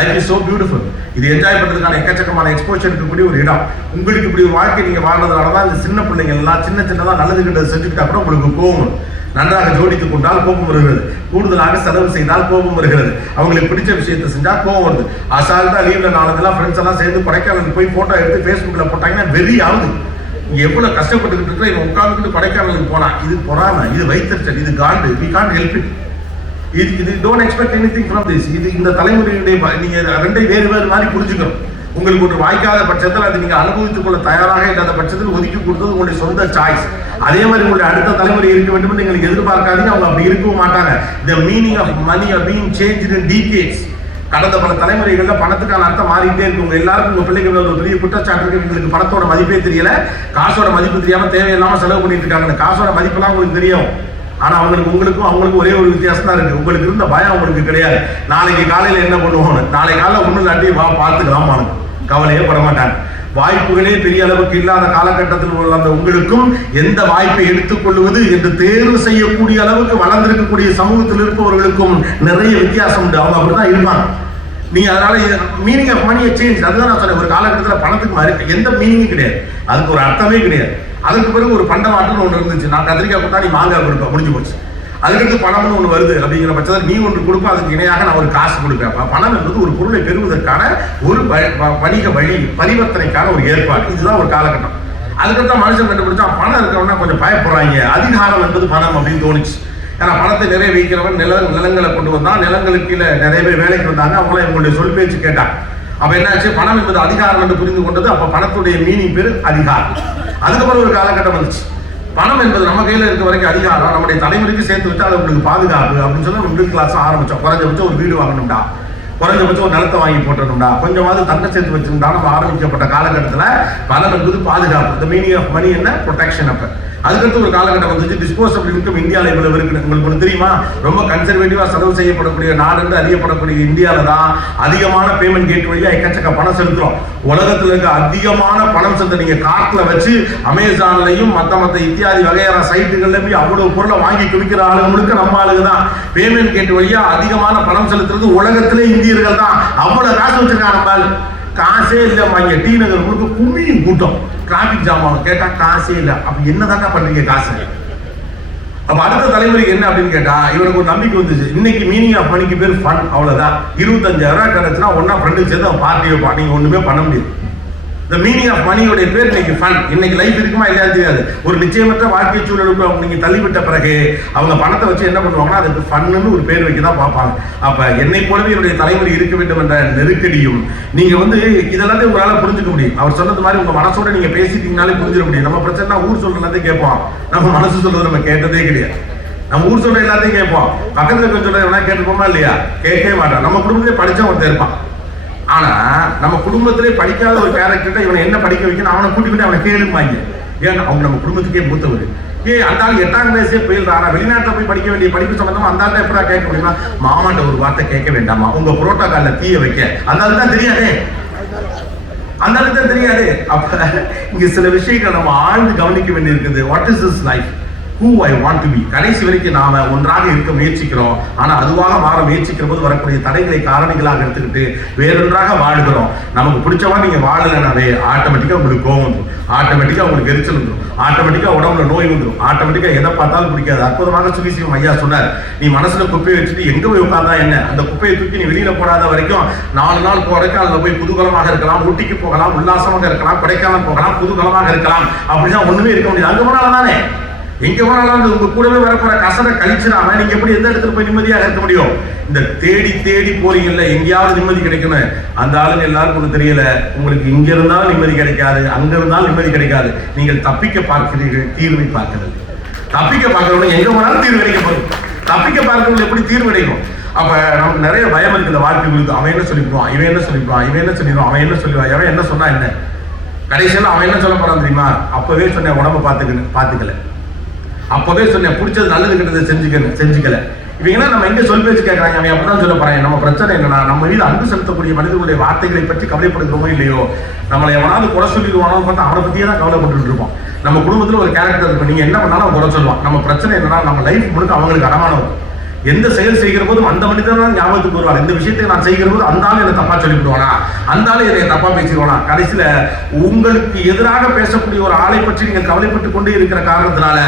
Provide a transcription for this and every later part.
Life is so beautiful. இது enjoy பண்றதுக்கான எக்கச்சக்கமான எக்ஸ்போஷர் இருக்கக்கூடிய ஒரு இடம். உங்களுக்கு இப்படி ஒரு வாழ்க்கை நீங்க வாழ்றதுனாலதான் இந்த சின்ன பிள்ளைங்க எல்லாம் சின்னதா நல்லது கிட்ட செஞ்சுக்கிட்டா கூட உங்களுக்கு கோபம். நன்றாக ஜோடித்துக் கொண்டால் கோபம் வருகிறது, கூடுதலாக செலவு செய்தால் கோபம் வருகிறது, அவங்களுக்கு பிடிச்ச விஷயத்தை செஞ்சா கோபம் வருது. அசால்ட்டா லீவ்ல நாளெல்லாம் ஃப்ரெண்ட்ஸ் எல்லாம் சேர்ந்து கொடைக்கானலுக்கு போய் போட்டோ எடுத்து ஃபேஸ்புக்ல போட்டாங்கன்னா வெறி ஆகுது. எவ்வளவு கஷ்டப்பட்டுக்கிட்டு இருக்கிற இவன் உட்கார்ந்துட்டு கொடைக்கானலுக்கு போனா இது பொறாமை, இது வைத்தறிச்சல், இது காண்டு. We can't help it. இது don't expect anything from this. இது இந்த தலைமுறையுடைய நீங்க ரெண்டை வேறு மாதிரி புரிஞ்சுக்கணும். உங்களுக்கு ஒரு வாய்க்காத பட்சத்தில் அது நீங்க அனுபவித்துக் கொள்ள தயாராக இல்லாத பட்சத்தில் ஒதுக்கி கொடுத்தது உங்களுடைய சொந்த சாய்ஸ். அதே மாதிரி உங்களுடைய அடுத்த தலைமுறை இருக்க வேண்டும் என்று நீங்கள் எதிர்பார்க்காதீங்க. அவங்க அப்படி இருக்கவும் மாட்டாங்க. The meaning of money are being changed in decades. கடந்த பல தலைமுறைகள்ல பணத்துக்கான அர்த்தம் மாறிட்டே இருக்கு. உங்க எல்லாருக்கும் உங்க பிள்ளைகள் ஒரு பெரிய குற்றச்சாட்டு இருக்கு, உங்களுக்கு பணத்தோட மதிப்பே தெரியல, காசோட மதிப்பு தெரியாம தேவையில்லாம செலவு பண்ணிட்டு இருக்காங்க. காசோட மதிப்பெல்லாம் உங்களுக்கு தெரியும், ஆனா அவங்களுக்கும் ஒரே ஒரு வித்தியாசம் தான் இருக்கு. உங்களுக்கு இருந்த பயம் உங்களுக்கு கிடையாது. நாளைக்கு காலையில என்ன பண்ணுவோம், நாளைக்கு காலையில ஒண்ணு இல்லாட்டி வா பார்த்துக்கலாம், கவலையே பட மாட்டாங்க. வாய்ப்புகளே பெரிய அளவுக்கு இல்லாத காலகட்டத்தில் உள்ள அந்த உங்களுக்கும் எந்த வாய்ப்பை எடுத்துக்கொள்வது என்று தேர்வு செய்யக்கூடிய அளவுக்கு வளர்ந்திருக்கக்கூடிய சமூகத்தில் இருப்பவர்களுக்கும் நிறைய வித்தியாசம் உண்டு. அவங்க அப்படிதான் இருப்பாங்க. நீங்க அதனால மீனிங் ஆஃப் மணியை சேஞ்ச். அதுதான் நான் சொன்னேன், ஒரு காலகட்டத்தில் பணத்துக்கு எந்த மீனிங்கும் கிடையாது, அதுக்கு ஒரு அர்த்தமே கிடையாது. அதுக்கு பிறகு ஒரு பண்டமாட்டுன்னு ஒன்று இருந்துச்சு, நான் கத்திரிக்காய் கொடுத்தா நீ மாங்காய் கொடுப்பேன், முடிஞ்சு போச்சு. அதுக்கடுத்து பணம்னு ஒன்று வருது அப்படிங்கிற பட்சத்தில் நீ ஒன்று கொடுப்ப, அதுக்கு இணையாக நான் ஒரு காசு கொடுப்பேன். பணம் என்பது ஒரு பொருளை பெறுவதற்கான ஒரு வணிக வழி, பரிவர்த்தனைக்கான ஒரு ஏற்பாடு. இதுதான் ஒரு காலகட்டம். அதுக்கடுத்த மனுஷன் கண்டுபிடிச்சா பணம் இருக்கிறவனா கொஞ்சம் பயப்படுறாங்க, அதிகாரம் என்பது பணம் அப்படின்னு தோணுச்சு. ஏன்னா பணத்தை நிறைய வைக்கிறவன் நிலங்களை கொண்டு வந்தான், நிலங்களுக்கு கீழே நிறைய பேர் வேலைக்கு வந்தாங்க, அவங்கள இவங்களுடைய சொல் பேச்சு கேட்டாங்க. அப்ப என்னாச்சு, பணம் என்பது அதிகாரம் என்று புரிந்து கொண்டது. அப்ப பணத்துடைய மீனிங் பேரு அதிகாரம். அதுக்கப்புறம் ஒரு காலகட்டம் வந்துச்சு, பணம் என்பது நம்ம கையில இருக்க வரைக்கும் அதிகாரம், நம்முடைய தலைமுறைக்கு சேர்த்து விட்டு அது உங்களுக்கு பாதுகாப்பு அப்படின்னு சொல்லி மிடில் கிளாஸ் ஆரம்பிச்சோம். குறைஞ்சபட்சம் ஒரு வீடு வாங்கணும்டா, குறைஞ்சபட்சம் ஒரு நிலத்தை வாங்கி போட்டணும்டா, கொஞ்சமாவது தங்க சேர்த்து வச்சிருந்தா நம்ம ஆரம்பிக்கப்பட்ட காலகட்டத்தில் பணம் என்பது பாதுகாப்பு. இந்த மீனிங் ஆஃப் மணி என்ன, ப்ரொடெக்ஷன். அப்ப அதுக்கடுத்து ஒரு காலகட்டம் வந்துச்சு, டிஸ்போசபிள் இன்கம் இந்தியாவில் இவ்வளவு இருக்கு. உங்களுக்கு ஒன்று தெரியுமா, ரொம்ப கன்சர்வேட்டிவா செலவு செய்யப்படக்கூடிய நாடு என்று அறியப்படக்கூடிய இந்தியாவில தான் அதிகமான பேமெண்ட் கேட் வழியா எக்கச்சக்க பணம் செலுத்துறோம். உலகத்துல இருக்க அதிகமான பணம் செலுத்த நீங்க கார்ட்ல வச்சு அமேசான்லையும் மத்த இத்தியாதி வகையான சைட்டுகள்ல போய் அவ்வளவு பொருளை வாங்கி குவிக்கிற ஆளுங்க முழுக்க நம்ம ஆளுங்க தான். பேமெண்ட் கேட் வழியா அதிகமான பணம் செலுத்துறது உலகத்திலே இந்தியர்கள் தான். அவ்வளவு காசு வச்சிருக்காங்க. நம்ம காசே இல்லை, வாங்க டி நகர் முழுக்க கும்மியும் கூட்டம், டிராபிக் ஜாம் ஆகும். கேட்டா காசே இல்லை. அப்ப என்னதாக்கா பண்றீங்க காசு? அப்ப அடுத்த தலைமுறைக்கு என்ன அப்படின்னு கேட்டா, இவனுக்கு ஒரு நம்பிக்கை வந்துச்சு, இன்னைக்கு மீனிங் ஆஃப் மணிக்கு பேர் ஃபன், அவ்வளவுதான். 25,000 கிடைச்சுன்னா ஒன்னா ஃப்ரெண்டுக்கு சேர்த்து அவன் பார்ட்டி வைப்பான், நீங்க ஒண்ணுமே பண்ண முடியாது. The meaning of money-உடைய பேர் இன்னைக்கு ஃபன். இன்னைக்கு லைஃப் இருக்குமா இல்லையா தெரியாது. ஒரு நிச்சயமற்ற வாழ்க்கை சூழலுக்கு அவங்க நீங்க தள்ளிவிட்ட பிறகு அவங்க பணத்தை வச்சு என்ன பண்ணுவாங்கன்னா அதுக்கு ஃபன்னு ஒரு பேர் வைக்க தான் பார்ப்பாங்க. அப்ப என்னை போலவே என்னுடைய தலைமுறை இருக்க வேண்டும் என்ற நெருக்கடியும் நீங்க இதெல்லாம் உங்களால புரிஞ்சுக்க முடியும். அவர் சொன்னது மாதிரி உங்க மனசோட நீங்க பேசிட்டீங்கனாலே புரிஞ்சிட முடியும். நம்ம பிரச்சனை ஊர் சொல்றதே கேட்போம், நம்ம மனசு சொல்றது நம்ம கேட்டதே கிடையாது. நம்ம ஊர் சொல்ற எல்லாத்தையும் கேட்போம், பக்கத்துல கொஞ்சம் சொல்ல கேட்டுப்போமா இல்லையா, கேட்கவே மாட்டோம். நம்ம குடும்பத்திலே படிச்சா ஒருத்தர் இருப்பான், ஆனா நம்ம குடும்பத்திலே படிக்காத ஒரு கேரக்டர் இவனை என்ன படிக்க வைக்கணும், அவனை கூட்டிக்கிட்டு அவனை கேளுமாங்க. ஏன்னா அவங்க நம்ம குடும்பத்துக்கே மூத்தவர். அந்த ஆள் 8ஆம் கிளாஸே போயிடுறான், வெளிநாட்டில் போய் படிக்க வேண்டிய படிப்பு சம்பந்தமா அந்த ஆள்கிட்ட எப்படா கேட்க முடியுமா? மாமாட்ட ஒரு வார்த்தை கேட்க வேண்டாமா, உங்க புரோட்டோகால்ல தீய வைக்க அந்த ஆளுக்கு தான் தெரியாதே, அந்த ஆளுக்கு தான் தெரியாது. அப்ப இங்க சில விஷயங்கள் நம்ம ஆழ்ந்து கவனிக்க வேண்டி இருக்குது. What is this life, who I want to be. கடைசி வரைக்கும் நாம ஒன்றாக இருக்க முயற்சிக்கிறோம், ஆனா அதுவாக மாற முயற்சிக்கிற போது வரக்கூடிய தடைகளை காரணிகளாக எடுத்துக்கிட்டு வேறொன்றாக வாழ்கிறோம். நமக்கு பிடிச்சவா நீங்க வாழலைனாவே ஆட்டோமேட்டிக்கா உங்களுக்கு கோவம் வந்துடும், ஆட்டோமேட்டிக்கா உங்களுக்கு எரிச்சல் வந்துடும், ஆட்டோமேட்டிக்கா உடம்புல நோய் வந்துடும், ஆட்டோமேட்டிக்கா எதை பார்த்தாலும் பிடிக்காது. அற்புதமாக சுகிசிவம் ஐயா சொன்னார், நீ மனசுல குப்பையை வச்சுட்டு எங்க போய் உட்கார்ந்தா என்ன, அந்த குப்பையை தூக்கி நீ வெளியில போடாத வரைக்கும் 4 நாள் போறதுக்கு அதுல போய் புதுகலமாக இருக்கலாம், ஊட்டிக்கு போகலாம், உல்லாசமாக இருக்கலாம், கொடைக்கானல் போகலாம், புதுகலமாக இருக்கலாம், அப்படிதான் ஒண்ணுமே இருக்க முடியாது. அங்க போனாலும் தானே, எங்க போனாலும் உங்க கூடவே வரப்போற கசரை கழிச்சிடாம நீங்க எப்படி எந்த இடத்துல போய் நிம்மதியாக இருக்க முடியும்? இந்த தேடி தேடி போறீங்கல்ல எங்கேயாவது நிம்மதி கிடைக்கணும், அந்த ஆளுங்க எல்லாருக்கும் ஒண்ணு தெரியல, உங்களுக்கு இங்க இருந்தாலும் நிம்மதி கிடைக்காது, அங்க இருந்தாலும் நிம்மதி கிடைக்காது. நீங்கள் தப்பிக்க பார்க்கிறீர்கள், தீர்வை பார்க்கிறது. தப்பிக்க பார்க்கிறவங்க எங்க போனாலும் தீர்வு கிடைக்கப்படும், தப்பிக்க பார்க்கிறவங்க எப்படி தீர்வு கிடைக்கும்? அப்ப நமக்கு நிறைய பயம் இருக்கு இந்த வாழ்க்கை குறித்து. அவன் என்ன சொல்லிடுவான், இவன் என்ன சொல்லிடுவான், இவன் என்ன சொல்லிடுவான், அவன் என்ன சொல்லுவான், அவன் என்ன சொன்னா என்ன, கடைசியில் அவன் என்ன சொல்ல போறான் தெரியுமா? அப்பவே சொன்ன உடம்ப பாத்துக்கல, அப்பவே சொன்ன பிடிச்சது நல்லது கிட்டதை செஞ்சுக்கல. இவங்கெல்லாம் நம்ம எங்க சொல் பேச்சு கேட்கறாங்க, அவன் அப்படிதான் சொல்ல போறாங்க. நம்ம பிரச்சனை என்னன்னா, நம்ம மீது அன்பு செலுத்தக்கூடிய மனிதர்களுடைய வார்த்தைகளை பற்றி கவலைப்படுகிறோமோ இல்லையோ, நம்மளை எவனாவது குறை சொல்லிடுவானோ பார்த்தா அவனை பத்தியே தான் கவலைப்பட்டு இருப்போம். நம்ம குடும்பத்துல ஒரு கேரக்டர் இருக்கும், நீங்க என்ன பண்ணாலும் அவன் குறை சொல்லுவான். நம்ம பிரச்சனை என்னன்னா, நம்ம லைஃப் முழுக்க அவங்களுக்கு அடமானம். எந்த செயல் செய்கிற போதும் அந்த மனிதன் தான் ஞாபகத்துக்கு வருவார். இந்த விஷயத்தை நான் செய்கிற போது அந்த ஆள் என்னை தப்பா சொல்லிவிடுவானா, அந்த ஆள் என்னை தப்பா பேசிடுவானா. கடைசியில உங்களுக்கு எதிராக பேசக்கூடிய ஒரு ஆளை பற்றி நீங்கள் கவலைப்பட்டுக் கொண்டே இருக்கிற காரணத்தினால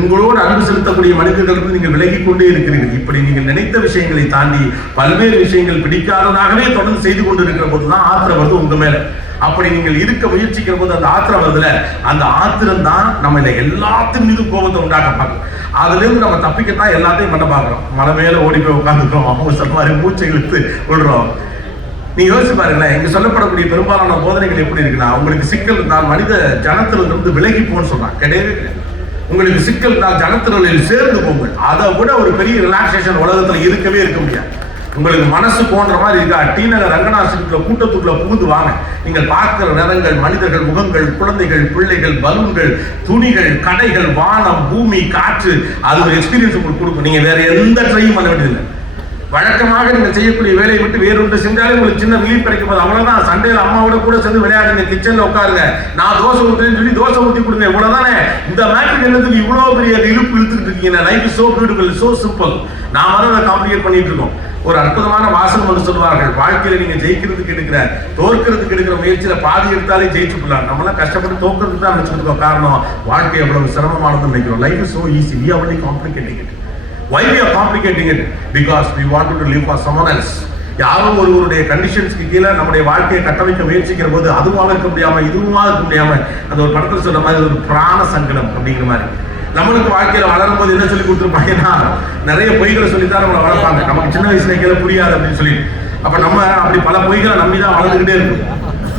உங்களோடு அன்பு செலுத்தக்கூடிய மனிதர்களிலிருந்து நீங்கள் விலகிக் கொண்டே இருக்கிறீர்கள். இப்படி நீங்கள் நினைத்த விஷயங்களை தாண்டி பல்வேறு விஷயங்கள் பிடிக்காததாகவே தொடர்ந்து செய்து கொண்டு இருக்கிற போதுதான் ஆத்திரம் வருது உங்க மேல. அப்படி நீங்கள் இருக்க முயற்சிக்கிற போது அந்த ஆத்திரம் வருதுல, அந்த ஆத்திரம் தான் நம்ம எல்லாத்தின் மீது கோபத்தை உண்டாக்க பார்க்கும். அதுல இருந்து நம்ம தப்பிக்கத்தான் எல்லாத்தையும் பண்ண பார்க்கிறோம். மலை மேல ஓடி போய் உட்காந்துக்கிறோம், அவங்க சொல்ற மாதிரி மூச்சை இழுத்து விடுறோம். நீ யோசிச்சு பாருங்களேன், இங்க சொல்லப்படக்கூடிய பெரும்பாலான போதனைகள் எப்படி இருக்குன்னா, உங்களுக்கு சிக்கல் இருந்தால் மனித ஜனத்திலிருந்து விலகி போன்னு சொல்றாங்க. கிடையவே கிடையாது. உங்களுக்கு சிக்கல் இருந்தால் ஜனத்தினரில் சேர்ந்து போங்கள். அதை விட ஒரு பெரிய ரிலாக்ஸேஷன் உலகத்துல இருக்கவே இருக்க முடியாது. உங்களுக்கு மனசு போன்ற மாதிரி இருக்கா, டி நகர் ரங்கநாதனுக்குள்ள கூட்டத்துக்குள்ள புகுந்து வாங்க. நீங்கள் பார்க்கிற நிறங்கள், மனிதர்கள், முகங்கள், குழந்தைகள், பிள்ளைகள், பலூன்கள், துணிகள், கடைகள், வானம், பூமி, காற்று, அது ஒரு எக்ஸ்பீரியன்ஸ் உங்களுக்கு கொடுக்கும். நீங்க வேற எந்த ட்ரையும் பண்ண வேண்டியதில்லை. வழக்கமாக நீங்கள் செய்யக்கூடிய வேலையை விட்டு வேறொன்று செஞ்சாலே உங்களுக்கு சின்ன ரிலீஃப் கிடைக்கும் போது அவ்வளவுதான். சண்டையில் அம்மாவோட கூட சேர்ந்து விளையாடுங்க, கிச்சன்ல உட்காருங்க, நான் தோசை ஊற்றுன்னு சொல்லி தோசை ஊற்றி கொடுங்க, இவ்வளவுதானே. இந்த மேட்ரிக் என்னது இவ்வளவு பெரிய இழுப்பு இழுத்துட்டு இருக்கீங்க. Life is so beautiful, so simple. நாம தான் அதை காம்ப்ளிகேட் பண்ணிட்டு இருக்கோம். ஒரு அற்புதமான வாசகம் ஒன்று சொல்வார்கள், வாழ்க்கையில நீங்க ஜெயிக்கிறதுக்கு எடுக்கிற தோற்கிறதுக்கு எடுக்கிற முயற்சியில பாதி எடுத்தாலே ஜெயிச்சுக்கலாம். நம்மளாம் கஷ்டப்பட்டு தோற்கிறதுக்கு தான் நினைச்சிருக்கோம். காரணம் வாழ்க்கை எவ்வளவு சிரமமானதுன்னு நினைக்கிறோம். Life is so easy, we are only complicating it. Why we are complicating it? Because we wanted to live for someone else. யாரோ ஒருவருடைய கண்டிஷன்ஸ்க்கு கீழே நம்முடைய வாழ்க்கையை கட்டமைக்க முயற்சிக்கிற போது அதுவாக இருக்க முடியாம இதுவா இருக்க முடியாம, அந்த ஒரு படத்தில் சொல்ற மாதிரி ஒரு பிராண சங்கடம் அப்படிங்கிற மாதிரி. நம்மளுக்கு வாழ்க்கையில வளரும் போது என்ன சொல்லி கொடுத்துருப்பாங்கன்னா, நிறைய பொய்களை சொல்லித்தான் நம்மளை வளர்ப்பாங்க. நமக்கு சின்ன வயசுல கீழே புரியாது அப்படின்னு சொல்லி. அப்ப நம்ம அப்படி பல பொய்களை நம்பிதான் வளர்ந்துகிட்டே இருக்கும்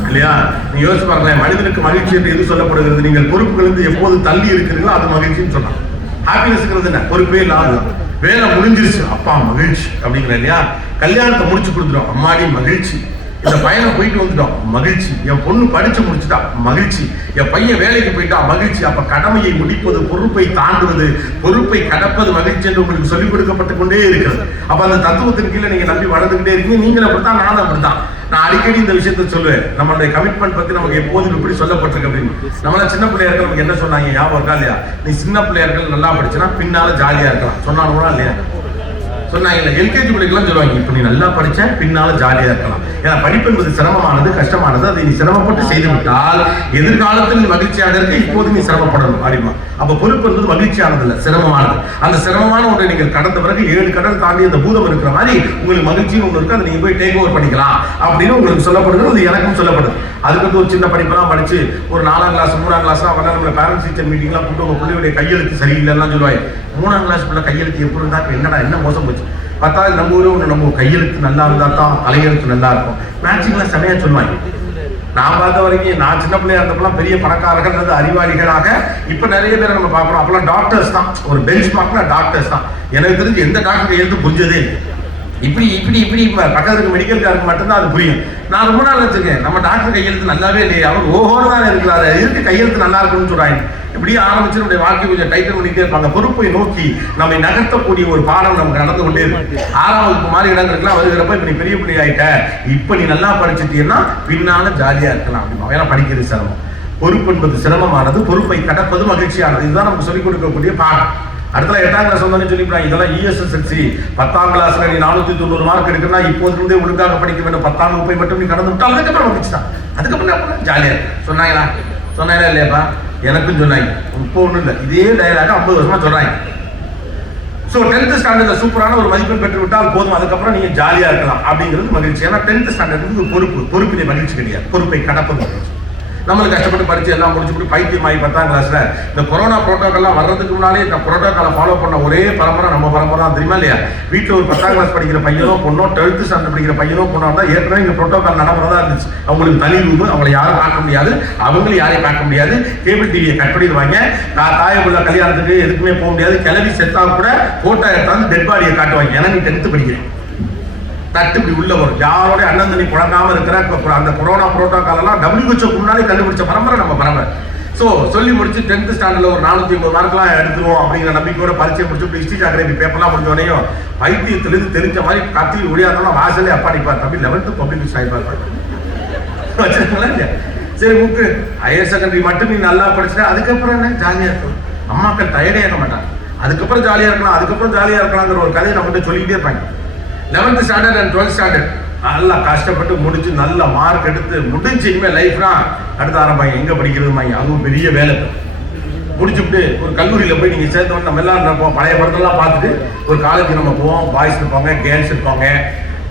இல்லையா? நீங்க யோசிச்சு பாருங்களேன், மனிதனுக்கு மகிழ்ச்சி என்று எது சொல்லப்படுகிறது? நீங்கள் பொறுப்புகளிலிருந்து எப்போது தள்ளி இருக்கிறீங்களோ அது மகிழ்ச்சின்னு சொன்னாங்க. ஹாப்பினஸ்ங்கிறது என்ன? பொறுப்பே இல்லாத வேலை முடிஞ்சிருச்சு, அப்பா மகிழ்ச்சி அப்படிங்கிற இல்லையா? கல்யாணத்தை முடிச்சு கொடுத்துட்டோம், அம்மாடி மகிழ்ச்சி. இந்த பையனை போயிட்டு வந்துட்டோம், மகிழ்ச்சி. என் பொண்ணு படிச்சு முடிச்சுட்டா, மகிழ்ச்சி. என் பையன் வேலைக்கு போயிட்டா, மகிழ்ச்சி. அப்ப கடமையை முடிப்பது, பொறுப்பை தாண்டுவது, பொறுப்பை கடப்பது மகிழ்ச்சி என்று உங்களுக்கு சொல்லிக் கொடுக்கப்பட்டு கொண்டே இருக்கிறது. அப்ப அந்த தத்துவத்தின் கீழே நீங்க நம்பி வளர்ந்துகிட்டே இருக்கீங்க. நீங்களும் அப்படித்தான், நானும் அப்படித்தான். நான் அடிக்கடி இந்த விஷயத்த சொல்லுவேன், நம்மளுடைய கமிட்மெண்ட் பத்தி நமக்கு எப்போதும் இப்படி சொல்லப்பட்டிருக்கு அப்படின்னு. நம்மள சின்ன பிள்ளையார்கள் நமக்கு என்ன சொன்னாங்க ஞாபகம் இருக்கா இல்லையா? நீ சின்ன பிள்ளையார்கள் நல்லா படிச்சுன்னா பின்னால ஜாலியா இருக்கலாம் சொன்னாங்களா இல்லையா? சொன்னாங்க. எல்கேஜி பிள்ளைகள்லாம் சொல்லுவாங்க, இப்ப நீ நல்லா படிச்ச பின்னால ஜாலியா இருக்கலாம். ஏன்னா படிப்பு என்பது சிரமமானது, கஷ்டமானது. அதை நீ சிரமப்பட்டு செய்து விட்டால் எதிர்காலத்தில் நீ மகிழ்ச்சியாக இருக்க இப்போது நீ சிரமப்படணும் அப்படிமா. அப்ப பொறுப்பு என்பது மகிழ்ச்சியானது இல்ல, சிரமமானது. அந்த சிரமமான ஒன்றை நீங்கள் கடந்த பிறகு 7 கடல் தாண்டி அந்த பூதம் இருக்கிற மாதிரி உங்களுக்கு மகிழ்ச்சியும் ஒன்று இருக்கு. அதை நீங்க போய் டேக் ஓவர் பண்ணிக்கலாம் அப்படின்னு உங்களுக்கு சொல்லப்படுது. அது எனக்கும் சொல்லப்படுது. அதுக்கு ஒரு சின்ன படிப்பெல்லாம் படிச்சு ஒரு 4ஆம் கிளாஸ் 3ஆம் கிளாஸ் அவங்களாம் நம்மள பேரண்ட்ஸ் டீச்சர் மீட்டிங்லாம் கூப்பிட்டு உங்க பிள்ளையுடைய கையெழுத்து சரியில்லைன்னா சொல்லுவாங்க. 3ஆம் கிளாஸ் பிள்ளை கையெழுத்து எப்படி இருந்தா என்னடா என்ன மோசம் போச்சு. 10வது நம்ம ஊரே ஒன்று, நம்ம கையெழுத்து நல்லா இருந்தா தான் தலையெழுத்து நல்லா இருக்கும். மேட்சிங்லாம் செமையா சொல்லுவாங்க. நான் பார்த்த வரைக்கும், நான் சின்ன பிள்ளையா இருந்தப்பெல்லாம் பெரிய பணக்காரர்கள் அறிவாளிகளாக இப்ப நிறைய பேரை நம்ம பார்க்கிறோம். அப்பெல்லாம் டாக்டர்ஸ் தான், ஒரு பெஞ்ச் மார்க்ல டாக்டர்ஸ் தான். எனக்கு தெரிஞ்சு எந்த டாக்டர் எழுத்து புரிஞ்சதே இல்லை. இப்படி இப்படி இப்படி பக்கத்துக்கு மெடிக்கல் காருக்கு மட்டும்தான் அது புரியும். நான் ரொம்ப நாள் வச்சிருக்கேன், நம்ம டாக்டர் கையெழுத்து நல்லாவே இல்லையே, அவர் ஓஹோன்னு தான் இருக்கிறாரு, இருக்கு கையெழுத்து நல்லா இருக்குன்னு சொல்றாங்க. இப்படி ஆரம்பிச்சு நம்முடைய வாழ்க்கை கொஞ்சம் டைட்டன் பண்ணிட்டே இருப்பாங்க. பொறுப்பை நோக்கி நம்மை நகர்த்தக்கூடிய ஒரு பாடம் நமக்கு நடந்து கொண்டே இருக்கு. 6ஆம் வகுப்பு மாதிரி இடங்களுக்குலாம் வருகிறப்ப இப்ப நீ பெரிய பிள்ளை ஆயிட்ட, இப்ப நீ நல்லா படிச்சுட்டீங்கன்னா பின்னால ஜாலியா இருக்கலாம் அப்படிமா. ஏன்னா படிக்கிறது சிரமம். பொறுப்பு என்பது சிரமமானது, பொறுப்பை கடப்பது மகிழ்ச்சியானது. இதுதான் நமக்கு சொல்லிக் கொடுக்கக்கூடிய பாடம். அடுத்த 8ஆம் கிளாஸ் வந்தோன்னு சொல்லிவிட்டாங்க, இதெல்லாம் ESSLC 10ஆம் கிளாஸ்ல நீ 490 மார்க் எடுக்கணும்னா இப்போதிலிருந்தே ஒழுங்காக படிக்க வேண்டும். 10ஆம் வகுப்பை மட்டும் நீ கடந்து விட்டால் அதுக்கப்புறம் வந்துச்சுதான். அதுக்கப்புறம் ஜாலியா சொன்னாங்களா? சொன்னாங்களா இல்லையாப்பா? எனக்கும் சொன்னாங்க. இப்போ ஒன்றும் இல்லை, இதே டயலாக 50 வருஷமா சொல்றாங்க. ஸோ 10th ஸ்டாண்டர்ட்ல சூப்பரான ஒரு மதிப்பெண் பெற்று விட்டால் போதும், அதுக்கப்புறம் நீங்க ஜாலியா இருக்கலாம் அப்படிங்கிறது மகிழ்ச்சி. ஏன்னா 10th ஸ்டாண்டர்ட் பொறுப்பிலே மகிழ்ச்சி கிடையாது, பொறுப்பை கடப்பது மகிழ்ச்சி. நம்மளுக்கு கஷ்டப்பட்டு படிச்சு எல்லாம் முடிச்சுட்டு பைத்தியம் ஆகி 10ஆம் கிளாஸ்ல இந்த கொரோனா புரோட்டோக்கால்லாம் வர்றதுக்கு முன்னாலே இந்த புரோட்டோக்காலை ஃபாலோ பண்ண ஒரே பரம்பரை நம்ம பரம்பரை தான், தெரியுமா இல்லையா? வீட்டில் ஒரு 10ஆம் கிளாஸ் படிக்கிற பையனோ பொண்ணோ 12th ஸ்டாண்டர்ட் படிக்கிற பையனோ பொண்ணோ தான் ஏற்கனவே இங்கே புரோட்டோக்கால் நடைமுறை தான் இருந்துச்சு. அவங்களுக்கு தனி ரூம், அவங்களை யாரும் பார்க்க முடியாது, அவங்களும் யாரையும் பார்க்க முடியாது. கேபிள் டிவியை கட் பண்ணிடுவாங்க. தாயப்புள்ள கல்யாணத்துக்கு எதுக்குமே போக முடியாது. கிளவி செத்தா கூட போட்டோ எடுத்தாந்து டெட் பாடியை காட்டுவாங்க. ஏன்னா நீ 10th படிக்கிறேன். தட்டு இப்படி உள்ள வரும். யாரோட அண்ணன் தண்ணி புழங்காம இருக்கிற அந்த கொரோனா புரோட்டோக்கால் எல்லாம் WHO முன்னாடி கண்டுபிடிச்ச பரம்பரை நம்ம பரம்பரை. ஸோ சொல்லி முடிச்சு 10th ஸ்டாண்டர்ட்ல ஒரு 450 மார்க்லாம் எடுத்துருவோம் அப்படிங்கிற நம்பிக்கையோட பரிச்சை முடிச்சு ஹிஸ்டரி ஜாகிரபி பேப்பர்லாம் முடிஞ்சோடனையும் பைத்தியத்திலிருந்து தெரிஞ்ச மாதிரி கத்தி ஒடியாதான் வாசலே அப்பா நிப்பார் தம்பி 11th பப்ளிக் ஆயிப்பார் வச்சிருக்கீங்களா இல்லையா? சரி புக்கு ஹையர் செகண்டரி மட்டும் நீ நல்லா படிச்சுட்டா அதுக்கப்புறம் என்ன ஜாலியா இருக்கும். அம்மாக்கள் டயர்டே ஆக மாட்டாங்க. அதுக்கப்புறம் ஜாலியா இருக்கலாம், அதுக்கப்புறம் ஜாலியா இருக்கலாங்கிற ஒரு கதையை நம்மகிட்ட சொல்லிக்கிட்டே இருப்பாங்க. 11th standard and 12th standard நல்லா கஷ்டப்பட்டு முடிச்சு நல்ல மார்க் எடுத்து முடிஞ்சு இனிமேல் லைஃப்னா அடுத்த ஆரம்பிங்க எங்க படிக்கிறதுமாங்க, அதுவும் பெரிய வேலை முடிச்சுட்டு ஒரு கல்லூரியில் போய் நீங்கள் சேர்த்தோம். நம்ம எல்லாம் இருப்போம், பழைய படத்தெல்லாம் பார்த்துட்டு ஒரு காலேஜ் நம்ம போவோம். பாய்ஸ் இருப்பாங்க, கேர்ள்ஸ் இருப்பாங்க.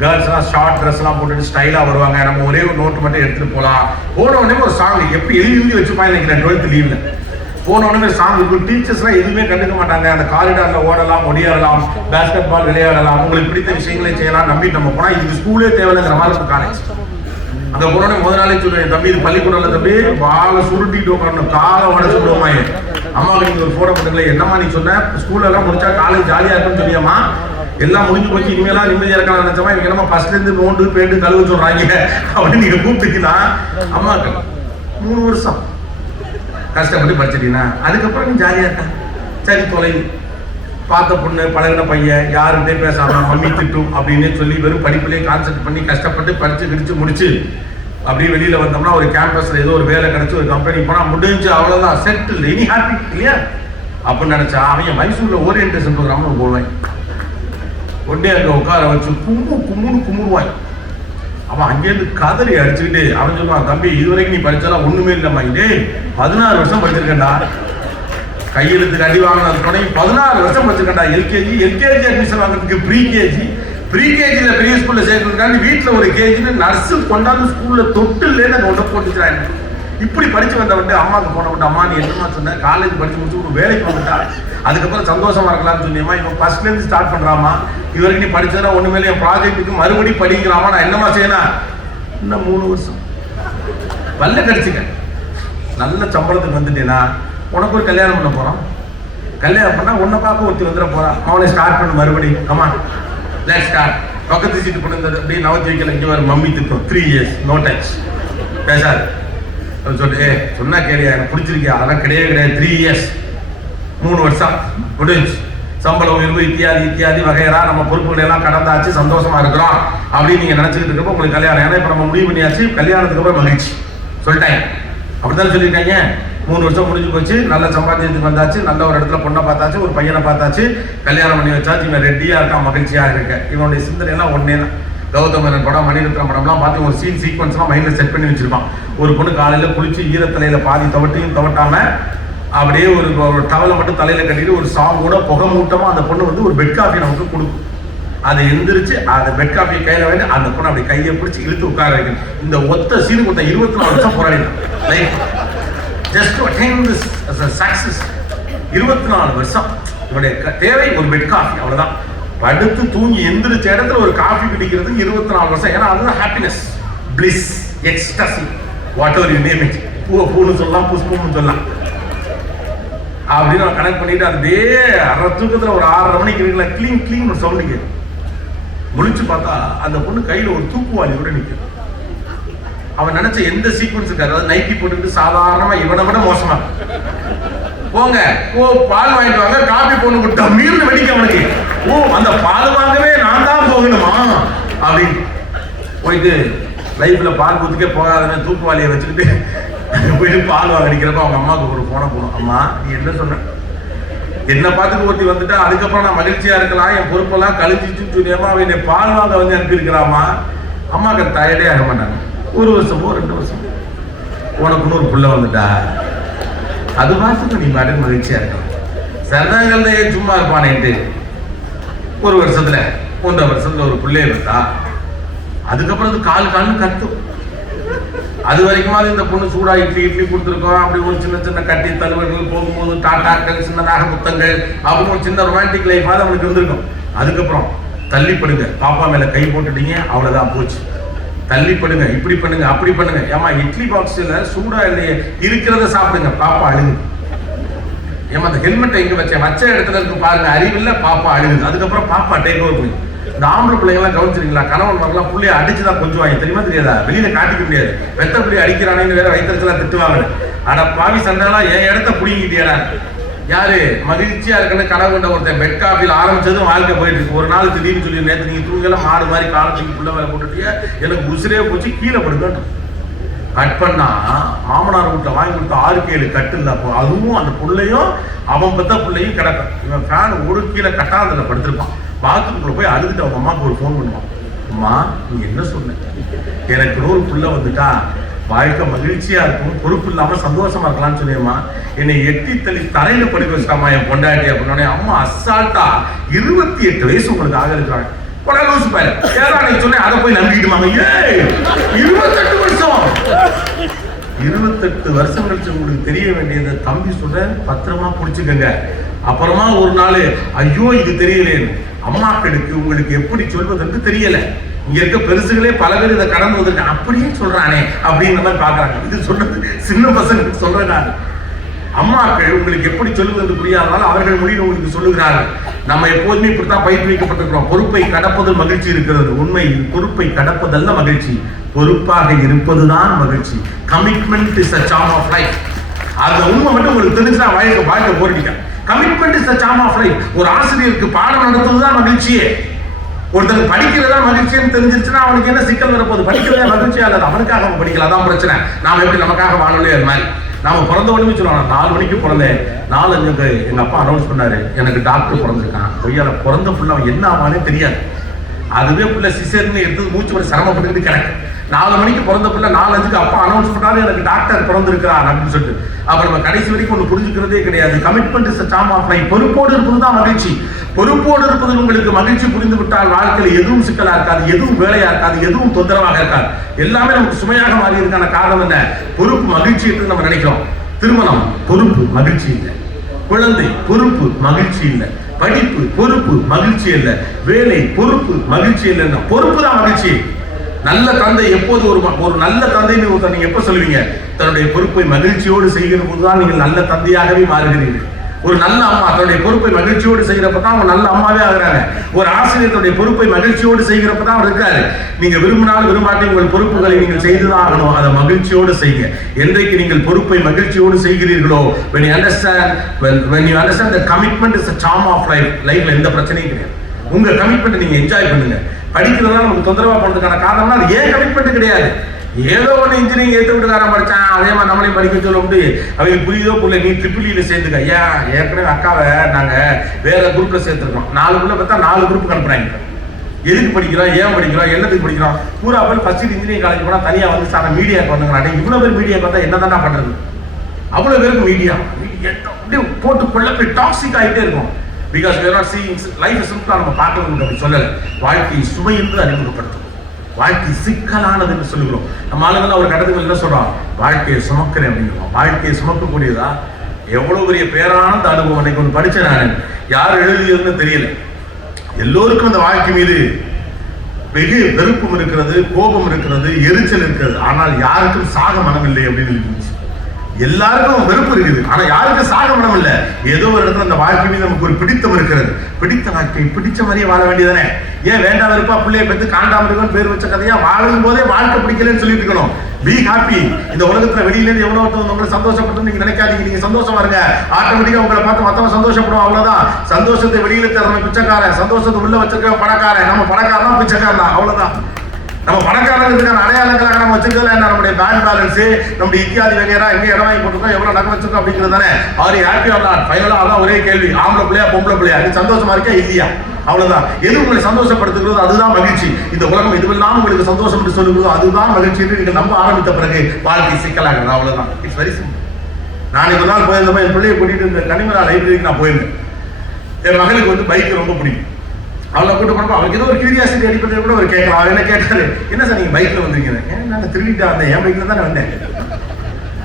கேர்ள்ஸ்லாம் ஷார்ட் ட்ரெஸ்லாம் போட்டுட்டு ஸ்டைலாக வருவாங்க. நம்ம ஒரே ஒரு நோட்டு மட்டும் எடுத்துகிட்டு போகலாம். போன உடனே ஒரு சாங் எப்படி எழுதி வச்சுப்பாங்க நினைக்கிறேன். 12th லீவில் போன உடனே சாங் இருக்கும். டீச்சர்ஸ்லாம் எதுவுமே கண்டுக்க மாட்டாங்க. அந்த காரிடாரில் ஓடலாம், ஒடியாடலாம், பேஸ்கெட் பால் விளையாடலாம், உங்களுக்கு பிடித்த விஷயங்களை செய்யலாம். நம்பி நம்ம போனால் இதுக்கு ஸ்கூலே தேவையில்லைங்கிற மாதிரி இருக்கும் காலேஜ். அங்கே போனோடனே முதல் நாளே சொல்லுவேன், தம்பி இது பள்ளிக்கூடம்ல தம்பி வாழை சுருட்டிட்டு உட்காரணும், காலை உடச்சு விடுவோமாயே. அம்மாவுக்கு நீங்கள் ஒரு ஃபோட்டோ பண்ணுங்களேன், என்னம்மா நீ சொன்ன ஸ்கூலெல்லாம் முடிச்சா காலேஜ் ஜாலியாக இருக்குன்னு சொன்னியம்மா, எல்லாம் முடிஞ்சு போச்சு இனிமேலாம் நிம்மதியாக இருக்கலாம் நினைச்சமா, இவங்க என்னமா ஃபர்ஸ்ட்லேருந்து நோண்டு பேண்டு கழுவு சொல்கிறாங்க அப்படின்னு நீங்கள் கூப்பிட்டீங்கன்னா அம்மாவுக்கு 3 வருஷம் கஷ்டப்பட்டு படிச்சிட்டீங்கன்னா அதுக்கப்புறம் நீ ஜாலியாக இருக்க. சரி தொலைவு பார்த்த பொண்ணு பழகின பையன் யாருக்கிட்டே பேசாம மம்மி திட்டும் அப்படின்னு சொல்லி வெறும் படிப்புலேயே கான்சென்ட் பண்ணி கஷ்டப்பட்டு படிச்சு கிடிச்சு முடிச்சு அப்படியே வெளியில வந்தோம்னா ஒரு கேம்பஸ்ல ஏதோ ஒரு வேலை கிடைச்சி ஒரு கம்பெனி போனா முடிஞ்சு அவ்வளவுதான், செட்டில், இனி ஹாப்பி இல்லையா அப்படின்னு நினைச்சா அவங்க மைசூர்ல ஓரியன்டேஷன் ப்ரோக்ராம்னு போடுவாங்க. உடனே அங்கே உட்கார வச்சு கும்முன்னு கும்பிடுவாங்க. அவன் அங்கேருந்து கதறி அடிச்சுக்கிட்டு அவன் சொல்லுவான், தம்பி இதுவரைக்கும் நீ படிச்சாலும் ஒண்ணுமே இல்லைம்மா, இதே 16 வருஷம் படிச்சிருக்கேன்டா, கையெழுத்துக்கு அடி வாங்கினது தொடங்கி 16 வருஷம் படிச்சிருக்கேன்டா. எல்கேஜி அட்மிஷன் வாங்குறதுக்கு ப்ரீகேஜியில் பெரிய ஸ்கூல்ல சேர்க்கறதுக்காண்டி வீட்டில் ஒரு கேஜின்னு நர்ஸு கொண்டாந்து ஸ்கூல்ல தொட்டுலேன்னு அந்த ஒன்றை போட்டுக்கிறாங்க. இப்படி படிச்சு வந்த விட்டு அம்மாவுக்கு போன விட்டு, அம்மா நீ என்னமா சொன்ன, காலேஜ் படிச்சு முடிச்சு ஒரு வேலைக்கு வந்துட்டா அதுக்கப்புறம் சந்தோஷமா இருக்கலாம்னு சொன்னியம்மா, இவன் ஃபர்ஸ்ட்லேருந்து ஸ்டார்ட் பண்றாமா, இதுவரைக்கும் நீ படிச்சதா ஒண்ணுமே என் ப்ராஜெக்ட்டுக்கு மறுபடியும் படிக்கலாமா, நான் என்னமா செய்யலாம், இன்னும் 3 வருஷம் வல்ல கிடைச்சிக்க நல்ல சம்பளத்துக்கு வந்துட்டேன்னா உனக்கு ஒரு கல்யாணம் பண்ண போறோம். கல்யாணம் பண்ணா உன்னை பார்க்க ஒருத்தி வந்துட போறான், அவனை ஸ்டார்ட் பண்ண மறுபடியும் கமான் லெட்ஸ் ஸ்டார்ட். பக்கத்து சீட்டு பண்ணது அப்படியே நவத்தி வைக்கல, இங்கே வர மம்மி திட்டம் 3 இயர்ஸ் நோ டச் பேசாது சொல்லு, சொன்னா கேளியா எனக்கு பிடிச்சிருக்கியா, அதெல்லாம் கிடையாது 3 இயர்ஸ் 3 வருஷம் முடிஞ்சு சம்பள உயர்வு இத்தியாதி வகையரா நம்ம பொறுப்புகளை எல்லாம் கடந்தாச்சு, சந்தோஷமா இருக்கிறோம் அப்படின்னு நீங்க நினைச்சுக்கிட்டு இருக்கப்போ உங்களுக்கு கல்யாணம். ஏன்னா இப்ப நம்ம முடிவு பண்ணியாச்சு, கல்யாணத்துக்கு அப்புறம் மகிழ்ச்சி சொல்லிட்டாங்க, அப்படித்தான் சொல்லியிருக்காங்க. 3 வருஷம் முடிஞ்சு போச்சு, நல்ல சம்பாத்தியத்துக்கு வந்தாச்சு, நல்ல ஒரு இடத்துல பொண்ணை பார்த்தாச்சு, ஒரு பையனை பார்த்தாச்சு, கல்யாணம் பண்ணி வச்சாச்சு, இவன் ரெட்டியா இருக்கான், மகிழ்ச்சியா இருக்க. இவனுடைய சிந்தனை எல்லாம் ஒன்னே தான். கௌதமன் படம், மணிரத்னம் படம்லாம் பார்த்து ஒரு சீக்வன்ஸ்லாம் மைண்ட்ல செட் பண்ணி வச்சிருப்பான். ஒரு பொண்ணு காலையில குளிச்சு ஈரத்தலையில பாதி தவட்டாம அப்படியே ஒரு டவலை மட்டும் தலையில கட்டிட்டு ஒரு சாங்கோட புகை மூட்டமா அந்த பொண்ணு வந்து ஒரு பெட் காஃபி நமக்கு கொடுக்கும். அதை எந்திரிச்சு அந்த பெட் காஃபியை கையில வாங்கி அந்த பொண்ணு அப்படி கையை பிடிச்சி இழுத்து உட்கார வைக்கணும். இந்த ஒத்த சீனு கொடுத்த 24 வருஷம் போராடினான் life just to attain this as a success. 24 வருஷம் இவருடைய தேவை ஒரு பெட் காஃபி, அவ்வளவுதான். படுத்து தூங்கி எந்திரிச்ச இடத்துல ஒரு காஃபி குடிக்கிறதுக்கு 24 வருஷம். ஏன்னா அதுதான் happiness, bliss, ecstasy, whatever you name it. பூன்னு சொல்லலாம், புஷ்பம்னு சொல்லலாம். அப்படின்னு நான் கனெக்ட் பண்ணிட்டு அப்படியே அரை தூக்கத்துல ஒரு 6:30 மணிக்கு இருக்கல கிளீன் ஒரு சவுண்டு கேட்கும். முழிச்சு பார்த்தா அந்த பொண்ணு கையில ஒரு தூக்குவாளி கூட நிற்கும். அவன் நினைச்ச எந்த சீக்வன்ஸ் இருக்காது, அதாவது நைட்டி போட்டுக்கிட்டு சாதாரணமா இவனை விட மோசமா போங்க, பால் வாங்கிட்டு வாங்க, காபி போன்னு விட்டா மீறி வெடிக்க அவனுக்கு. அந்த பால் வாங்கவே நான் தான் போகணுமா அப்படின்னு போயிட்டு லைஃப்ல பால் ஊத்துக்கே போகாதவன் தூக்குவாளியை வச்சுக்கிட்டு போயிட்டு பால் வாங்க அடிக்கிறப்ப அவங்க அம்மாவுக்கு ஒரு போன போகணும். அம்மா நீ என்ன சொன்ன, என்ன பார்த்துட்டு ஒருத்தி வந்துட்டா அதுக்கப்புறம் நான் மகிழ்ச்சியா இருக்கலாம், என் பொறுப்பெல்லாம் கழிச்சிட்டு சொல்லியாமா அவன் என்னை பால் வாங்க வந்து அனுப்பியிருக்கிறாமா. அம்மாவுக்கு டயர்டே ஆக மாட்டாங்க. 1 வருஷமோ 2 வருஷம் உனக்குன்னு ஒரு புள்ள வந்துட்டா அது பார்த்துட்டு நீ பாட்டு மகிழ்ச்சியா இருக்கலாம். சரணங்கள்ல ஏன் சும்மா இருப்பானேட்டு 1 வருஷத்துல 1.5 வருஷத்துல ஒரு பிள்ளைய வந்தா அதுக்கப்புறம் அது கால்னு கத்தும். அது வரைக்கும் இந்த பொண்ணு சூடா இட்லி கொடுத்துருக்கோம், அப்படி ஒரு சின்ன கட்டி தழுவர்கள் போகும்போது டாட்டாக்கள் சின்னதாக முத்தங்கள் அப்படி ஒரு சின்ன ரொமான்டிக் லைஃபாக அவனுக்கு இருந்திருக்கும். அதுக்கப்புறம் தள்ளிப்படுங்க, பாப்பா மேல கை போட்டுட்டீங்க, அவ்வளவுதான் போச்சு. தள்ளிப்படுங்க, இப்படி பண்ணுங்க அப்படி பண்ணுங்க. ஏமா இட்லி பாக்ஸ்ல சூடா இல்லையே, இருக்கிறத சாப்பிடுங்க, பாப்பா அழுகு. ஏமா அந்த ஹெல்மெட்டை எங்க வச்ச இடத்துல இருக்கு பாருங்க, அறிவில்ல, பாப்பா அழுகுது. அதுக்கப்புறம் பாப்பா டேக் ஓவர் பண்ணி. இந்த ஆம்பளை பிள்ளைங்கலாம் கவனிச்சிருக்கீங்களா, கணவன் மகள்லாம் பிள்ளைய அடிச்சுதான் கொஞ்சம் வாங்கி தெரியுமா தெரியாதா, வெளியில காட்டிக்க முடியாது, வெத்த பிள்ளைய அடிக்கிறானேன்னு வேற வயிற்றுலாம் திட்டுவாங்க. ஆனா பாவி சண்டாலாம் என் இடத்த புடிங்கிட்டியாடா. யாரு மகிழ்ச்சியா இருக்குன்னு கனவு கொண்ட ஒருத்தன் பெட் காஃபியில் ஆரம்பிச்சதும் வாழ்க்கை போயிட்டு இருக்கு. ஒரு நாள் திடீர்னு சொல்லி நேற்று நீங்க தூங்கல மாடு மாதிரி காலத்துக்கு புள்ள வேலை போட்டுட்டியா, எனக்கு உசிரே போச்சு, கீழே படுக்கட்டும். கட் பண்ணா மாமனார் வீட்டில் வாங்கி கொடுத்த 6-7 கட்டு இல்லை. அப்போ அதுவும் அந்த பிள்ளையும் அவன் பெத்த பிள்ளையும் கிடக்கும். இவன் ஃபேன் ஒரு கீழே கட்டாந்தல படுத்திருப்பான். பாத்ரூம்குள்ள போய் அழுதுட்டு அவங்க அம்மாவுக்கு ஒரு ஃபோன் பண்ணுவான். அம்மா நீ என்ன சொன்ன, எனக்கு ஒரு பிள்ளை வந்துட்டா வாழ்க்கை மகிழ்ச்சியா இருக்கும், பொறுப்பு இல்லாம சந்தோஷமா இருக்கலாம்னு சொன்னியம்மா, என்னை எட்டி தள்ளி தரையில படிக்க வச்சிட்டாமா என் பொண்டாட்டி அப்படின்னோடனே அம்மா அசால்ட்டா 28 வயசு உங்களுக்கு ஆக இருக்கிறாங்க. சொன்னேன் அதை போய் நம்பிக்கிட்டுமாங்க. 28 வருஷம் 28 வருஷம் கழிச்சு உங்களுக்கு தெரிய வேண்டியதை தம்பி சொல்ற பத்திரமா புடிச்சுக்கங்க. அப்புறமா ஒரு நாள் ஐயோ இது தெரியலேன்னு அம்மாக்களுக்கு உங்களுக்கு எப்படி சொல்வதற்கு தெரியல. இங்க இருக்க பெருசுகளே பல பேர் இதை கடந்து வந்திருக்காங்க. அப்படியே சொல்றானே அப்படிங்கிற மாதிரி பாக்குறாங்க. இது சொல்றது சின்ன பசங்களுக்கு சொல்றேன் நான். அம்மாக்கள் உங்களுக்கு எப்படி சொல்லுவது புரியாதனால அவர்கள் மொழியில் உங்களுக்கு சொல்லுகிறார்கள். நம்ம எப்போதுமே இப்படித்தான் பயிற்றுவிக்கப்பட்டிருக்கிறோம். பொறுப்பை கடப்பதில் மகிழ்ச்சி இருக்கிறது. உண்மை பொறுப்பை கடப்பதல்ல மகிழ்ச்சி, பொறுப்பாக இருப்பதுதான் மகிழ்ச்சி. Commitment is a charm of life. அந்த உண்மை மட்டும் உங்களுக்கு தெரிஞ்சுனா வாழ்க்கை போராடிக்க. Commitment is a charm of life. ஒரு ஆசிரியருக்கு பாடம் நடத்துவதுதான் மகிழ்ச்சியே. ஒருத்தருக்கு படிக்கிறதா மகிழ்ச்சின்னு தெரிஞ்சிருச்சுன்னா அவனுக்கு என்ன சிக்கல் வரப்போகுது? படிக்கிறதா மகிழ்ச்சியா அல்லது அவனுக்காக அவன் படிக்கல, அதான் பிரச்சனை. நாம எப்படி நமக்காக வாழலையே அது மாதிரி. நாம பிறந்த உடனே சொல்லுவாங்க 4 மணிக்கு பிறந்தேன், 4:05 எங்க அப்பா அனௌன்ஸ் பண்ணாரு எனக்கு டாக்டர் பிறந்திருக்கான். பொய்யால பிறந்த புள்ள அவன் என்ன ஆவானே தெரியாது. அதுவே புள்ள சிசேர்னு எடுத்து மூச்சு வரை சிரமப்பட்டுக்கிட்டு கிடக்கு. 4 மணிக்கு பிறந்த புள்ள 4:05 அப்பா அனௌன்ஸ் பண்ணாரு எனக்கு டாக்டர் பிறந்திருக்கிறான் அப்படின்னு சொல்லிட்டு. அப்ப நம்ம கடைசி வரைக்கும் ஒன்று புரிஞ்சுக்கிறதே கிடையாது. Commitment is a charm of life. பொறுப்போடு இருப்பதுதான் மகிழ்ச்சி. பொறுப்போடு இருப்பதில் உங்களுக்கு மகிழ்ச்சி புரிந்து விட்டால் வாழ்க்கையில் எதுவும் சிக்கலா இருக்காது, எதுவும் வேலையா இருக்காது, எதுவும் தொந்தரவாக இருக்காது. எல்லாமே நமக்கு சுமையாக மாறி இருக்கான காரணம் என்ன? பொறுப்பு மகிழ்ச்சி என்று நம்ம நினைக்கிறோம். திருமணம் பொறுப்பு மகிழ்ச்சி இல்லை, குழந்தை பொறுப்பு மகிழ்ச்சி இல்லை, படிப்பு பொறுப்பு மகிழ்ச்சி இல்லை, வேலை பொறுப்பு மகிழ்ச்சி இல்லைன்னா பொறுப்பு தான் மகிழ்ச்சி. நல்ல தந்தை எப்போது ஒரு நல்ல தந்தை நீங்க எப்ப சொல்லுவீங்க? தன்னுடைய பொறுப்பை மகிழ்ச்சியோடு செய்கிற போதுதான் நீங்கள் நல்ல தந்தையாகவே மாறுகிறீர்கள். ஒரு நல்ல அம்மா தன்னுடைய பொறுப்பை மகிழ்ச்சியோடு செய்கிறப்பதான் அவங்க நல்ல அம்மாவே ஆகிறாங்க. ஒரு ஆசிரியர் தன்னுடைய பொறுப்பை மகிழ்ச்சியோடு செய்கிறப்பதான் அவர் இருக்காரு. நீங்க விரும்பினாலும் விரும்பாட்டி உங்கள் பொறுப்புகளை நீங்கள் செய்துதான் ஆகணும். அதை மகிழ்ச்சியோடு செய்யுங்க. என்றைக்கு நீங்கள் பொறுப்பை மகிழ்ச்சியோடு செய்கிறீர்களோ, when you understand that commitment is a charm of life, லைஃப்ல எந்த பிரச்சனையும் கிடையாது. உங்க கமிட்மெண்ட் நீங்க என்ஜாய் பண்ணுங்க. படிக்கிறதா நமக்கு தொந்தரவா பண்றதுக்கான காரணம்னா அது ஏன் கமிட்மெண்ட் கிடையாது. ஏதோ ஒன்று இன்ஜினியரிங் எடுத்து விட்டுக்காரன் படித்தான், அதே மாதிரி நம்மளையும் படிக்க சொல்ல முடியும். அவங்களுக்கு புரியுதோ புள்ள நீ ட்ரிபிள் சேர்த்துக்க. ஏன் ஏற்கனவே அக்காவை நாங்கள் வேற குரூப்ல சேர்த்துருக்கோம். 4 புள்ள பார்த்தா 4 குரூப் அனுப்புறாங்க. எதுக்கு படிக்கிறோம், ஏன் படிக்கிறோம், என்னத்துக்கு படிக்கிறோம்? பூரா பேர் ஃபர்ஸ்ட் இன்ஜினியரிங் காலேஜ் போனால் தனியாக வந்து சார் மீடியாவுக்கு வந்துங்கிறாங்க. இவ்வளோ பேர் மீடியா பார்த்தா என்ன தானே பண்ணுறது? அவ்வளோ பேருக்கு மீடியா அப்படியே போட்டு கொள்ள போய் டாக்ஸிக் ஆகிட்டே இருக்கும். Because we are not seeing life சிம்பிளா நம்ம பார்க்கணும் அப்படி சொல்லலை. வாழ்க்கையை சுமை என்று அறிமுகப்படுத்தும், வாழ்க்கை சிக்கலானது என்று சொல்லுகிறோம். நம்ம ஆளுங்க ஒரு கட்டத்துக்கு என்ன சொல்றோம்? வாழ்க்கையை சுமக்கிறேன் அப்படிங்கிறோம். வாழ்க்கையை சுமக்கக்கூடியதா எவ்வளவு பெரிய பேரானந்த அனுபவம். அன்னைக்கு ஒன்று படிச்சேன் நான், யார் எழுதியதுன்னு தெரியல. எல்லோருக்கும் அந்த வாழ்க்கை மீது வெகு வெறுப்பும் இருக்கிறது, கோபம் இருக்கிறது, எரிச்சல் இருக்கிறது. ஆனால் யாருக்கும் சாக மனம் இல்லை அப்படின்னு இருந்துச்சு. எல்லாருக்கும் வெறுப்பு இருக்குது, ஆனா யாருக்கும் சாக மனம் இல்லை. ஏதோ ஒரு இடத்துல அந்த வாழ்க்கை மீது நமக்கு ஒரு பிடித்தம் இருக்கிறது. பிடித்த வாழ்க்கை பிடிச்ச மாதிரியே வாழ வேண்டியதானே. ஏன் வேண்டாம் வெறுப்பா பிள்ளைய பெற்று காண்டாம இருக்குன்னு பேர் வச்ச கதையா வாழும் போதே வாழ்க்கை பிடிக்கலன்னு சொல்லிட்டு இருக்கணும். Be happy. இந்த உலகத்துல வெளியில இருந்து எவ்வளவு உங்களை சந்தோஷப்பட்டு நீங்க நினைக்காதீங்க. நீங்க சந்தோஷமா இருங்க, ஆட்டோமேட்டிக்கா உங்களை பார்த்து மத்தவங்க சந்தோஷப்படுவோம். அவ்வளவுதான். சந்தோஷத்தை வெளியில தரணும் பிச்சைக்காரன், சந்தோஷத்தை உள்ள வச்சிருக்க பணக்காரன். நம்ம பணக்காரன் பிச்சைக்காரன் தான், அவ்வளவுதான். நம்ம பணக்காரர்களுக்கான அடையாளங்களாக நம்ம வச்சிருக்கல என்ன? நம்முடைய பேங்க் பேலன்ஸ், நம்முடைய இத்தியாதி வகையா எங்க இடம் வாங்கி போட்டுருக்கோம், எவ்வளவு நகை வச்சிருக்கோம் அப்படிங்கிறது தானே. அவர் ஹாப்பி ஆகலாம். ஃபைனலா அதான் ஒரே கேள்வி, ஆம்பளை பிள்ளையா பொம்பளை பிள்ளையா? அது சந்தோஷமா இருக்கா இல்லையா? அவ்வளவுதான். எது உங்களை சந்தோஷப்படுத்துகிறதோ அதுதான் மகிழ்ச்சி. இந்த உலகம் எதுவெல்லாம் உங்களுக்கு சந்தோஷம் என்று சொல்லுகிறதோ அதுதான் மகிழ்ச்சி என்று நீங்கள் நம்ப ஆரம்பித்த பிறகு வாழ்க்கை சிக்கலாகிறது. அவ்வளவுதான். It's very simple. நான் ஒரு நாள் போயிருந்தப்ப என் பிள்ளையை கூட்டிட்டு இந்த கனிமலா லைப்ரரிக்கு நான் போயிருந்தேன். என் மகளுக்கு வந்து பைக் ரொம்ப பிடிக்கும். அவளை கூட்டு போனப்போ அவருக்கு ஏதோ ஒரு கியூரியாசிட்டி அடிப்படையில் கூட ஒரு கேட்கலாம். அவர் என்ன கேட்டாரு, என்ன சார் நீங்க பைக்ல வந்திருக்கீங்க? நான் திருடிட்டா வந்தேன், என் பைக்ல தானே வந்தேன்.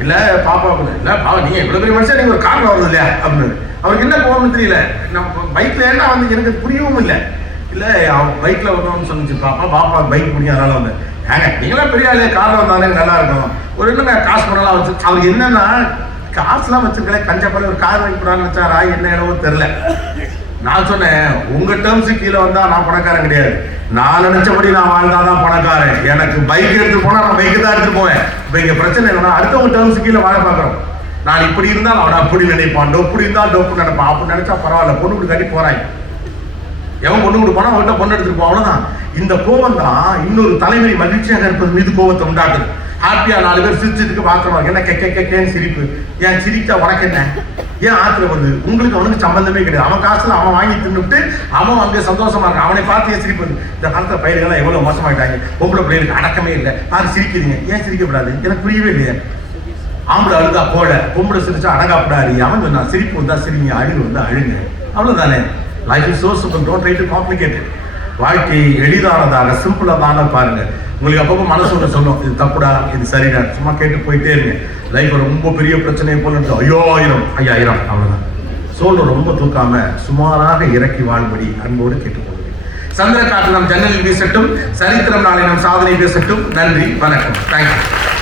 இல்ல பாப்பா இல்ல பாவா நீங்க இவ்வளவு பெரிய மனுஷன், நீங்க ஒரு கார்ல வருது இல்லையா அப்படின்னு. அவருக்கு என்ன போகணும்னு தெரியல. நம்ம பைக்ல ஏன்னா வந்து எனக்கு புரியவும் இல்லை. இல்ல அவன் பைக்ல வரணும்னு சொன்னிச்சு பாப்பா பைக் பிடிக்கும் அதனால வந்தேன். ஏங்க நீங்களாம் பெரிய ஆளு, கார்ல வந்தாலே நல்லா இருக்கும். ஒரு என்ன காசு பண்ணலாம் வச்சு அவருக்கு என்னன்னா காசுலாம் வச்சிருக்கல கஞ்சப்பட ஒரு கார் வாங்கி போடான்னு வச்சாரா என்ன இடமோ தெரியல. நான் சொன்னேன் உங்க டேர்ம்ஸு கீழே வந்தா நான் பணக்காரன் கிடையாது. நான் நினைச்சபடி நான் வாழ்ந்தாதான் பணக்காரன். எனக்கு பைக் எடுத்து போனா நான் பைக்கு தான் எடுத்துட்டு போவேன். இப்ப இங்க பிரச்சனை என்னன்னா அடுத்தவங்க டேர்ம்ஸு கீழே வாழ பாக்குறோம். நான் இப்படி இருந்தால் அவன் அப்படி நினைப்பான், டொப்பு இருந்தால் டொப்பு நினைப்பான். அப்படி நினைச்சா பரவாயில்ல, பொண்ணு வீடு கட்டி போறாங்க. எவன் பொண்ணு வீடு போனா அவன்கிட்ட பொண்ணு எடுத்துட்டு போ, அவ்வளவுதான். இந்த கோபம் தான் இன்னொரு தலைவலி மகிழ்ச்சியாக இருப்பது மீது கோபத்தை உண்டாக்குது. ஹாப்பியா 4 பேர் சிரிச்சதுக்கு பாக்குறோம், என்ன கேன்னு சிரிப்பு. ஏன் சிரிச்சா உனக்கு என்ன? ஏன் ஆத்திரம் வருது? உங்களுக்கு அவனுக்கு சம்பந்தமே கிடையாது. அவன் காசுல அவன் வாங்கி தின்னுட்டு அவன் அங்கே சந்தோஷமா இருக்கான். அவனை பார்த்து ஏன் சிரிப்பு? இந்த காலத்துல பயிர்கள்லாம் எவ்வளவு மோசமாயிட்டாங்க. பொம்பளை பிள்ளைகளுக்கு அடக்கமே இல்லை. யாரும் சிரிக்கிறீங்க, ஏன் சிரிக்கப்படாது? எனக்கு புரியவே இல்லையா? ஆம்பளை அழுதா போல, பொம்பளை சிரிச்சா அடங்காப்படாது. அவன் சொன்னா சிரிப்பு வந்தா சிரிங்க, அழுகு வந்தா அழுங்க. அவ்வளவுதானே. Life is so simple, don't try to complicate. வாழ்க்கையை எளிதானதாக சிம்பிளாக பாருங்க. உங்களுக்கு அப்பப்போ மனசு ஒன்று சொல்லும், இது தப்புடா, இது சரிடா. சும்மா கேட்டு போயிட்டே இருங்க. லைஃப் ரொம்ப பெரிய பிரச்சனையை போல 5000 அவ்வளவுதான். சோல் ரொம்ப தூக்காம சுமாராக இறக்கி வாழும்படி அன்போடு கேட்டுக்கொள்கிறேன். சந்திர காற்று நம் ஜன்னலில் வீசட்டும், சரித்திரம் நாளை நம் சாதனை பேசட்டும். நன்றி, வணக்கம். தேங்க்யூ.